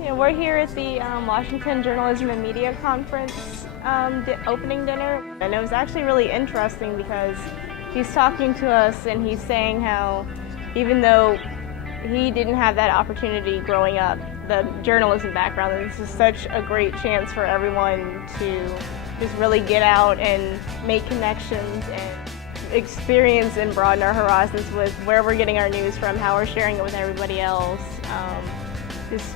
Yeah, we're here at the Washington Journalism and Media Conference opening dinner, and it was actually really interesting because he's talking to us and he's saying how even though he didn't have that opportunity growing up, the journalism background, and this is such a great chance for everyone to just really get out and make connections and experience and broaden our horizons with where we're getting our news from, how we're sharing it with everybody else. Just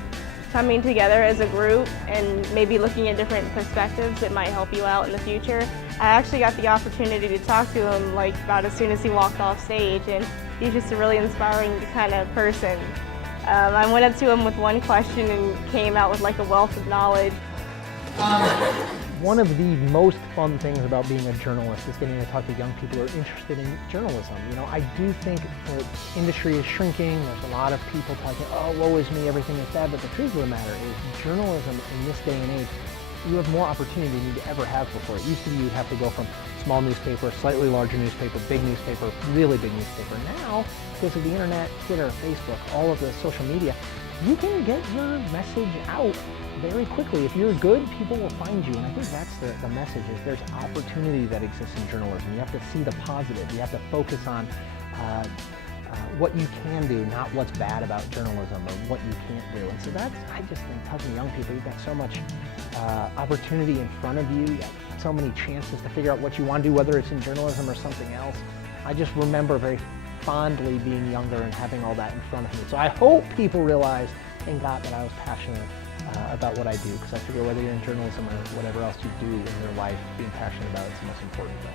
coming together as a group and maybe looking at different perspectives that might help you out in the future. I actually got the opportunity to talk to him like about as soon as he walked off stage, and he's just a really inspiring kind of person. I went up to him with one question and came out with like a wealth of knowledge. One of the most fun things about being a journalist is getting to talk to young people who are interested in journalism. You know, I do think the industry is shrinking. There's a lot of people talking, oh, woe is me, everything is bad. But the truth of the matter is journalism in this day and age, you have more opportunity than you'd ever have before. It used to be you'd have to go from small newspaper, slightly larger newspaper, big newspaper, really big newspaper. Now, because of the internet, Twitter, Facebook, all of the social media, you can get your message out very quickly. If you're good, people will find you. And I think that's the message, is there's opportunity that exists in journalism. You have to see the positive. You have to focus on what you can do, not what's bad about journalism or what you can't do. And so that's, I just think, telling young people, you've got so much opportunity in front of you. You have so many chances to figure out what you want to do, whether it's in journalism or something else. I just remember very fondly being younger and having all that in front of me. So I hope people realized and got that I was passionate about what I do, because I figure whether you're in journalism or whatever else you do in your life, being passionate about it's the most important thing.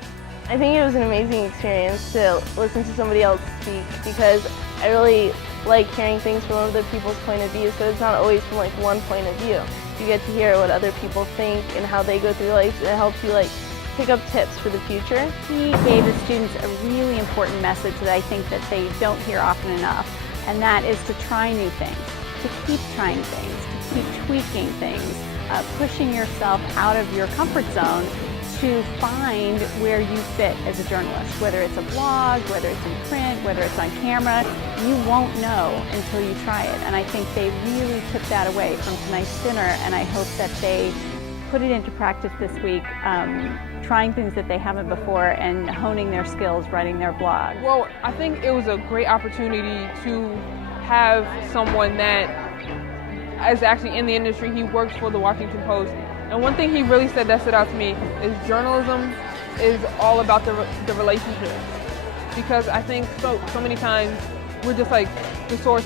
I think it was an amazing experience to listen to somebody else speak, because I really like hearing things from other people's point of view, so it's not always from like one point of view. You get to hear what other people think and how they go through life. It helps you like pick up tips for the future. He gave the students a really important message that I think that they don't hear often enough, and that is to try new things, to keep trying things, to keep tweaking things, pushing yourself out of your comfort zone to find where you fit as a journalist, whether it's a blog, whether it's in print, whether it's on camera. You won't know until you try it, and I think they really took that away from tonight's dinner, and I hope that they put it into practice this week, trying things that they haven't before and honing their skills, writing their blog. Well, I think it was a great opportunity to have someone that is actually in the industry. He works for the Washington Post. And one thing he really said that stood out to me is journalism is all about the relationships. Because I think so many times we're just like the source.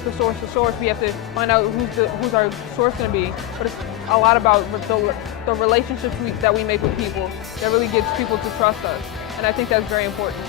We have to find out who's our source going to be. But it's a lot about the relationships that we make with people that really gets people to trust us. And I think that's very important.